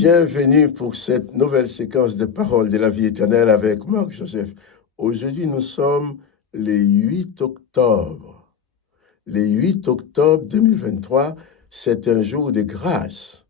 Bienvenue pour cette nouvelle séquence de paroles de la vie éternelle avec Marc Joseph. Aujourd'hui, nous sommes le 8 octobre. Le 8 octobre 2023, c'est un jour de grâce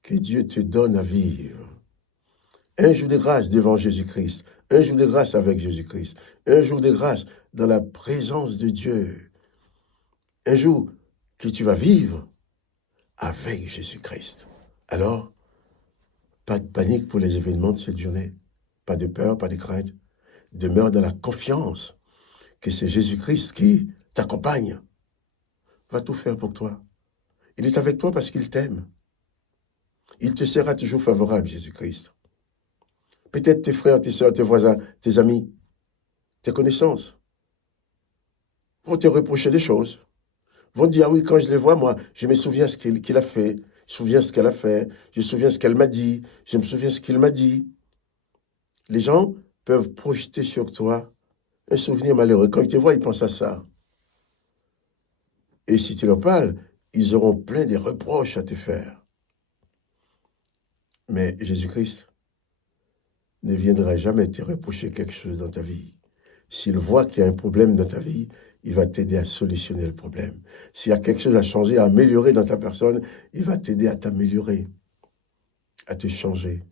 que Dieu te donne à vivre. Un jour de grâce devant Jésus-Christ. Un jour de grâce avec Jésus-Christ. Un jour de grâce dans la présence de Dieu. Un jour que tu vas vivre avec Jésus-Christ. Alors, pas de panique pour les événements de cette journée. Pas de peur, pas de crainte. Demeure dans la confiance que c'est Jésus-Christ qui t'accompagne. Va tout faire pour toi. Il est avec toi parce qu'il t'aime. Il te sera toujours favorable, Jésus-Christ. Peut-être tes frères, tes soeurs, tes voisins, tes amis, tes connaissances vont te reprocher des choses. Vont te dire, ah oui, quand je les vois, moi, je me souviens ce qu'il a fait. Je me souviens ce qu'elle a fait. Je me souviens ce qu'elle m'a dit. Je me souviens ce qu'il m'a dit. Les gens peuvent projeter sur toi un souvenir malheureux. Quand ils te voient, ils pensent à ça. Et si tu leur parles, ils auront plein de reproches à te faire. Mais Jésus-Christ ne viendra jamais te reprocher quelque chose dans ta vie. S'il voit qu'il y a un problème dans ta vie, il va t'aider à solutionner le problème. S'il y a quelque chose à changer, à améliorer dans ta personne, il va t'aider à t'améliorer, à te changer.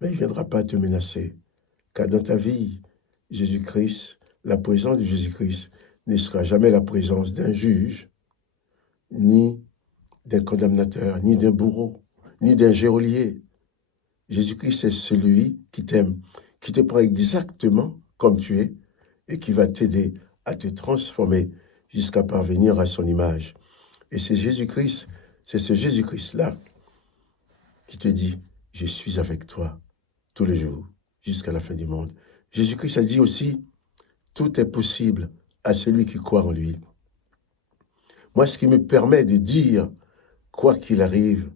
Mais il ne viendra pas te menacer. Car dans ta vie, Jésus-Christ, la présence de Jésus-Christ ne sera jamais la présence d'un juge, ni d'un condamnateur, ni d'un bourreau, ni d'un geôlier. Jésus-Christ est celui qui t'aime, qui te prend exactement comme tu es et qui va t'aider à te transformer jusqu'à parvenir à son image. Et c'est Jésus-Christ, c'est ce Jésus-Christ-là qui te dit, je suis avec toi tous les jours jusqu'à la fin du monde. Jésus-Christ a dit aussi, tout est possible à celui qui croit en lui. Moi, ce qui me permet de dire, quoi qu'il arrive,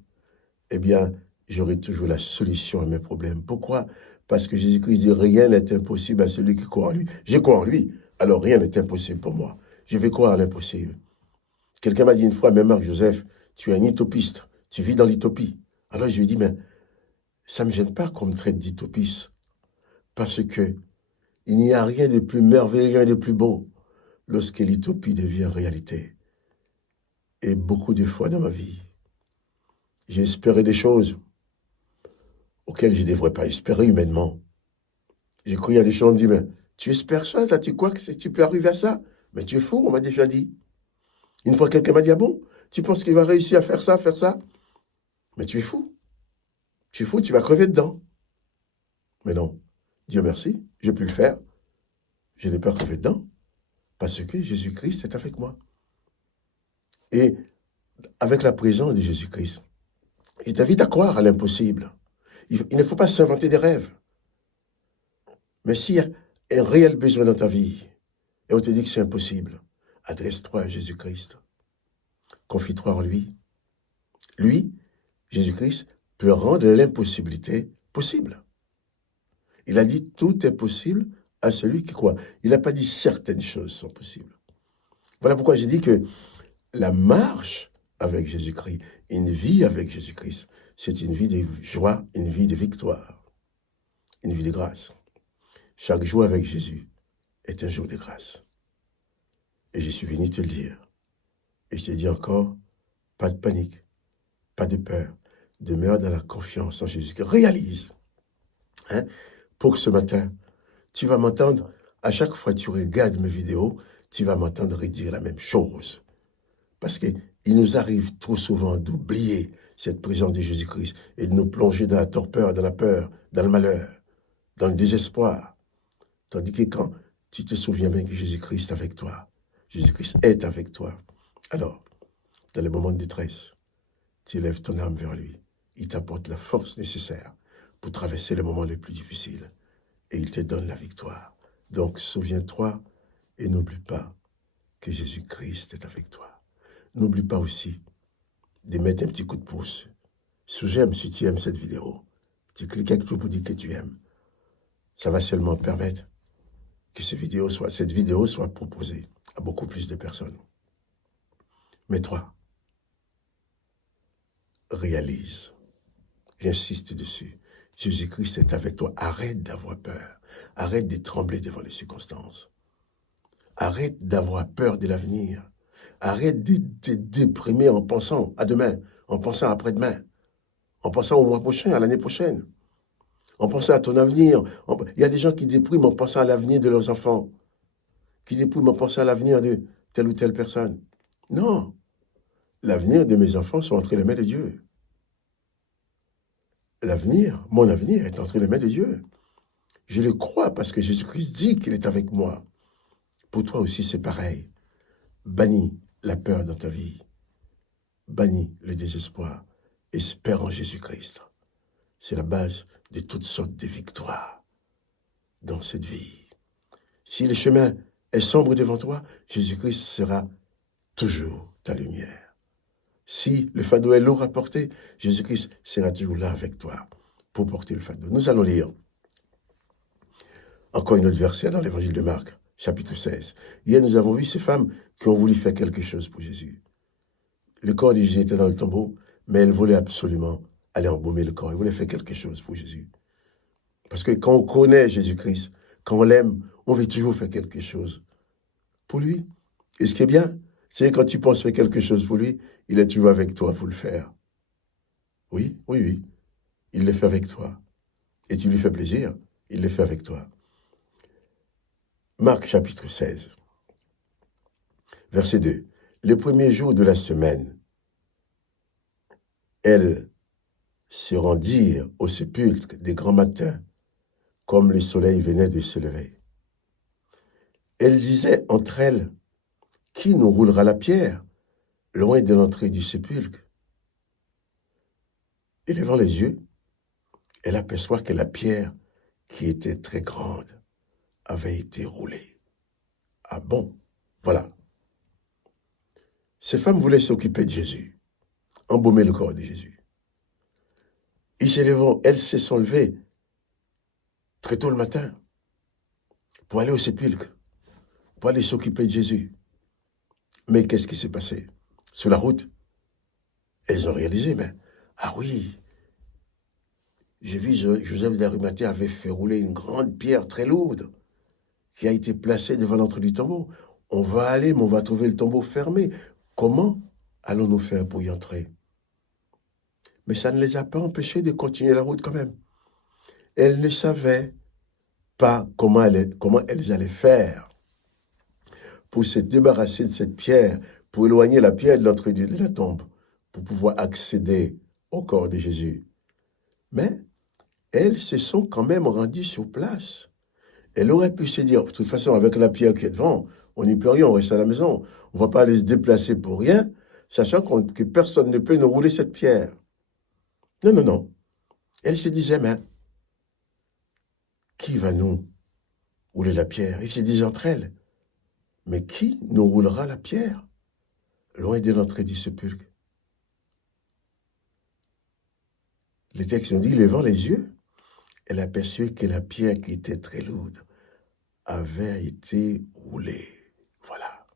eh bien, j'aurai toujours la solution à mes problèmes. Pourquoi? Parce que Jésus-Christ dit, rien n'est impossible à celui qui croit en lui. Je crois en lui, alors rien n'est impossible pour moi. Je vais croire à l'impossible. Quelqu'un m'a dit une fois, mais Marc Joseph, tu es un utopiste, tu vis dans l'utopie. Alors je lui ai dit, mais ça ne me gêne pas qu'on me traite d'utopiste, parce que il n'y a rien de plus merveilleux et de plus beau lorsque l'utopie devient réalité. Et beaucoup de fois dans ma vie, j'ai espéré des choses auxquelles je ne devrais pas espérer humainement. J'ai cru à des gens qui me disent, mais tu espères ça, là, tu crois que tu peux arriver à ça? Mais tu es fou, on m'a déjà dit. Une fois, quelqu'un m'a dit, ah bon, tu penses qu'il va réussir à faire ça, faire ça? Mais tu es fou. Tu es fou, tu vas crever dedans. Mais non, Dieu merci, j'ai pu le faire. Je n'ai pas crevé dedans, parce que Jésus-Christ est avec moi. Et avec la présence de Jésus-Christ, il t'invite à croire à l'impossible. Il ne faut pas s'inventer des rêves. Mais s'il y a un réel besoin dans ta vie, et on te dit que c'est impossible, adresse-toi à Jésus-Christ. Confie-toi en lui. Lui, Jésus-Christ, peut rendre l'impossibilité possible. Il a dit tout est possible à celui qui croit. Il n'a pas dit certaines choses sont possibles. Voilà pourquoi j'ai dit que la marche avec Jésus-Christ, une vie avec Jésus-Christ, c'est une vie de joie, une vie de victoire, une vie de grâce. Chaque jour avec Jésus est un jour de grâce. Et je suis venu te le dire. Et je te dis encore, pas de panique, pas de peur. Demeure dans la confiance en Jésus. Réalise. Hein, pour que ce matin, tu vas m'entendre, à chaque fois que tu regardes mes vidéos, tu vas m'entendre redire la même chose. Parce qu'il nous arrive trop souvent d'oublier cette présence de Jésus-Christ et de nous plonger dans la torpeur, dans la peur, dans le malheur, dans le désespoir. Tandis que quand tu te souviens bien que Jésus-Christ est avec toi, Jésus-Christ est avec toi, alors, dans les moments de détresse, tu élèves ton âme vers lui. Il t'apporte la force nécessaire pour traverser les moments les plus difficiles. Et il te donne la victoire. Donc, souviens-toi et n'oublie pas que Jésus-Christ est avec toi. N'oublie pas aussi de mettre un petit coup de pouce. J'aime si tu aimes cette vidéo. Tu cliques quelque chose pour dire que tu aimes. Ça va seulement permettre que cette vidéo soit proposée à beaucoup plus de personnes. Mais toi, réalise J'insiste dessus. Jésus-Christ est avec toi. Arrête d'avoir peur. Arrête de trembler devant les circonstances. Arrête d'avoir peur de l'avenir. Arrête de te déprimer en pensant à demain, en pensant à après-demain, en pensant au mois prochain, à l'année prochaine, en pensant à ton avenir. Il y a des gens qui dépriment en pensant à l'avenir de leurs enfants, qui dépriment en pensant à l'avenir de telle ou telle personne. Non, l'avenir de mes enfants sont entre les mains de Dieu. L'avenir, mon avenir est entre les mains de Dieu. Je le crois parce que Jésus-Christ dit qu'il est avec moi. Pour toi aussi, c'est pareil. Bannis la peur dans ta vie. Bannis le désespoir. Espère en Jésus-Christ. C'est la base de toutes sortes de victoires dans cette vie. Si le chemin est sombre devant toi, Jésus-Christ sera toujours ta lumière. Si le fardeau est lourd à porter, Jésus-Christ sera toujours là avec toi pour porter le fardeau. Nous allons lire encore une autre verset dans l'évangile de Marc, chapitre 16. Hier, nous avons vu ces femmes qui ont voulu faire quelque chose pour Jésus. Le corps de Jésus était dans le tombeau, mais elles voulaient absolument aller embaumer le corps. Elles voulaient faire quelque chose pour Jésus. Parce que quand on connaît Jésus-Christ, quand on l'aime, on veut toujours faire quelque chose pour lui. Et ce qui est bien, c'est que quand tu penses faire quelque chose pour lui, il est toujours avec toi pour le faire. Oui, oui, oui. Il le fait avec toi. Et tu lui fais plaisir, il le fait avec toi. Marc chapitre 16, verset 2. Le premier jour de la semaine, elles se rendirent au sépulcre des grands matins, comme le soleil venait de se lever. Elles disaient entre elles, qui nous roulera la pierre, loin de l'entrée du sépulcre? Et levant les yeux, elle aperçoit que la pierre, qui était très grande, avait été roulée. Ah bon? Voilà. Ces femmes voulaient s'occuper de Jésus, embaumer le corps de Jésus. Elles se sont levées très tôt le matin pour aller au sépulcre, pour aller s'occuper de Jésus. Mais qu'est-ce qui s'est passé? Sur la route, elles ont réalisé, mais, ah oui, j'ai vu Joseph d'Arimathée avait fait rouler une grande pierre très lourde qui a été placée devant l'entrée du tombeau. On va aller, mais on va trouver le tombeau fermé. Comment allons-nous faire pour y entrer? Mais ça ne les a pas empêchés de continuer la route quand même. Elles ne savaient pas comment elles allaient faire pour se débarrasser de cette pierre, pour éloigner la pierre de l'entrée de la tombe, pour pouvoir accéder au corps de Jésus. Mais elles se sont quand même rendues sur place. Elle aurait pu se dire, de toute façon, avec la pierre qui est devant, on n'y peut rien, on reste à la maison. On ne va pas aller se déplacer pour rien, sachant que personne ne peut nous rouler cette pierre. Non, non, non. Elle se disait, mais qui va nous rouler la pierre? Ils se disaient entre elles, mais qui nous roulera la pierre? Loin de l'entrée du sépulcre. Les textes ont dit, levant les yeux, elle aperçut que la pierre qui était très lourde avait été roulée. Voilà.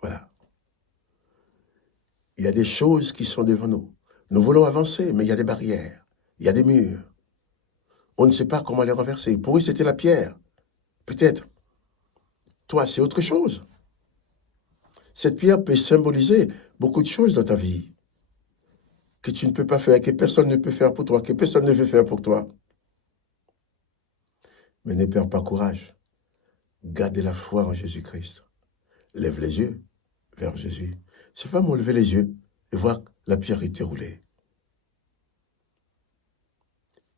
Voilà. Il y a des choses qui sont devant nous. Nous voulons avancer, mais il y a des barrières. Il y a des murs. On ne sait pas comment les renverser. Pour eux, c'était la pierre. Peut-être. Toi, c'est autre chose. Cette pierre peut symboliser beaucoup de choses dans ta vie que tu ne peux pas faire, que personne ne peut faire pour toi, que personne ne veut faire pour toi. Mais ne perds pas courage. Garde la foi en Jésus-Christ. Lève les yeux vers Jésus. Ces femmes ont levé les yeux et voient que la pierre était roulée.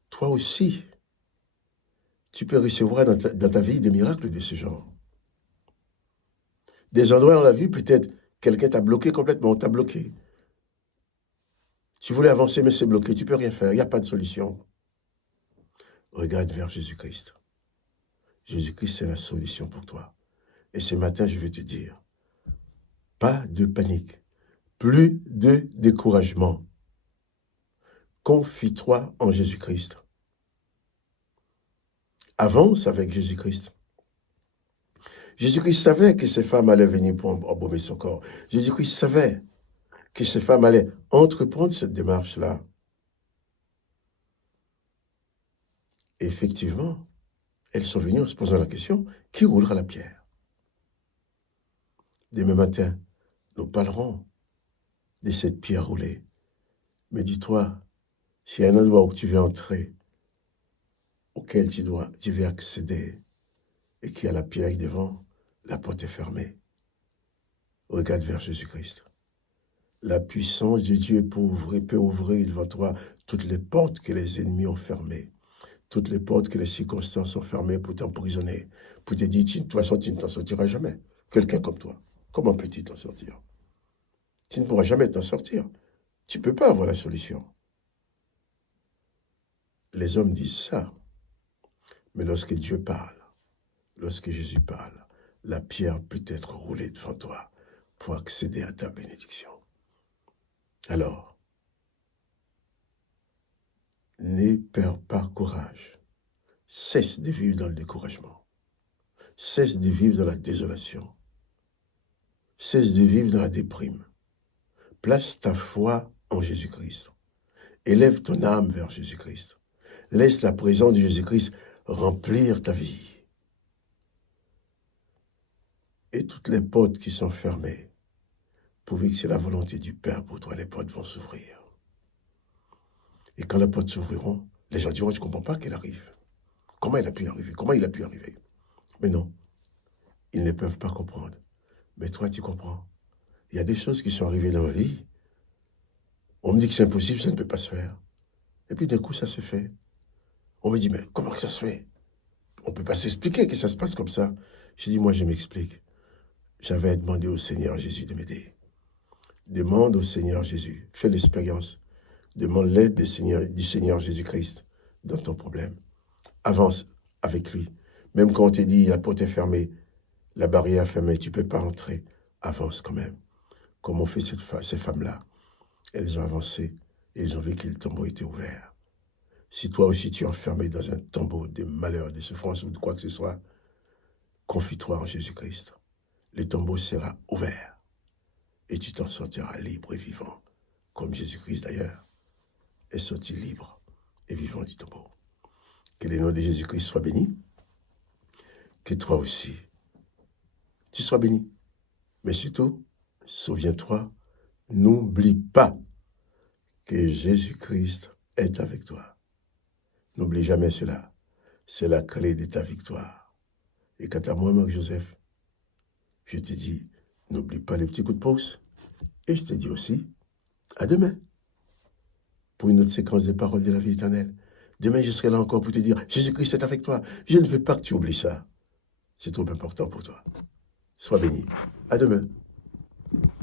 Toi aussi, tu peux recevoir dans ta vie des miracles de ce genre. Des endroits dans la vie, peut-être, quelqu'un t'a bloqué complètement, on t'a bloqué. Tu voulais avancer, mais c'est bloqué, tu ne peux rien faire, il n'y a pas de solution. Regarde vers Jésus-Christ. Jésus-Christ, c'est la solution pour toi. Et ce matin, je vais te dire, pas de panique, plus de découragement. Confie-toi en Jésus-Christ. Avance avec Jésus-Christ. Jésus-Christ savait que ces femmes allaient venir pour embaumer son corps. Jésus-Christ savait que ces femmes allaient entreprendre cette démarche-là. Et effectivement, elles sont venues en se posant la question, qui roulera la pierre? Demain matin, nous parlerons de cette pierre roulée. Mais dis-toi, s'il y a un endroit où tu veux entrer, auquel tu veux accéder, et qu'il y a la pierre devant, la porte est fermée. Regarde vers Jésus-Christ. La puissance de Dieu peut ouvrir devant toi toutes les portes que les ennemis ont fermées, toutes les portes que les circonstances ont fermées pour t'emprisonner, pour te dire, de toute façon, tu ne t'en sortiras jamais. Quelqu'un comme toi, comment peux-tu t'en sortir? Tu ne pourras jamais t'en sortir. Tu ne peux pas avoir la solution. Les hommes disent ça, mais lorsque Dieu parle, lorsque Jésus parle, la pierre peut être roulée devant toi pour accéder à ta bénédiction. Alors, ne perds pas courage. Cesse de vivre dans le découragement. Cesse de vivre dans la désolation. Cesse de vivre dans la déprime. Place ta foi en Jésus-Christ. Élève ton âme vers Jésus-Christ. Laisse la présence de Jésus-Christ remplir ta vie. Et toutes les portes qui sont fermées, pourvu que c'est la volonté du Père pour toi, les portes vont s'ouvrir. Et quand les portes s'ouvriront, les gens diront, je ne comprends pas qu'elle arrive. Comment elle a pu arriver? Comment il a pu arriver? Mais non, ils ne peuvent pas comprendre. Mais toi, tu comprends. Il y a des choses qui sont arrivées dans ma vie. On me dit que c'est impossible, ça ne peut pas se faire. Et puis d'un coup, ça se fait. On me dit, mais comment que ça se fait? On ne peut pas s'expliquer que ça se passe comme ça. Je dis, moi, je m'explique. J'avais demandé au Seigneur Jésus de m'aider. Demande au Seigneur Jésus. Fais l'expérience. Demande l'aide du Seigneur Jésus-Christ dans ton problème. Avance avec lui. Même quand on te dit, la porte est fermée, la barrière est fermée, tu ne peux pas entrer. Avance quand même. Comme ont fait ces femmes-là. Elles ont avancé et elles ont vu que le tombeau était ouvert. Si toi aussi tu es enfermé dans un tombeau de malheur, de souffrance ou de quoi que ce soit, confie-toi en Jésus-Christ. Le tombeau sera ouvert et tu t'en sortiras libre et vivant, comme Jésus-Christ d'ailleurs est sorti libre et vivant du tombeau. Que le nom de Jésus-Christ soit béni, que toi aussi, tu sois béni. Mais surtout, souviens-toi, n'oublie pas que Jésus-Christ est avec toi. N'oublie jamais cela. C'est la clé de ta victoire. Et quant à moi, Marc-Joseph, je te dis, n'oublie pas les petits coups de pouce. Et je te dis aussi, à demain, pour une autre séquence des paroles de la vie éternelle. Demain, je serai là encore pour te dire, Jésus-Christ est avec toi. Je ne veux pas que tu oublies ça. C'est trop important pour toi. Sois béni. À demain.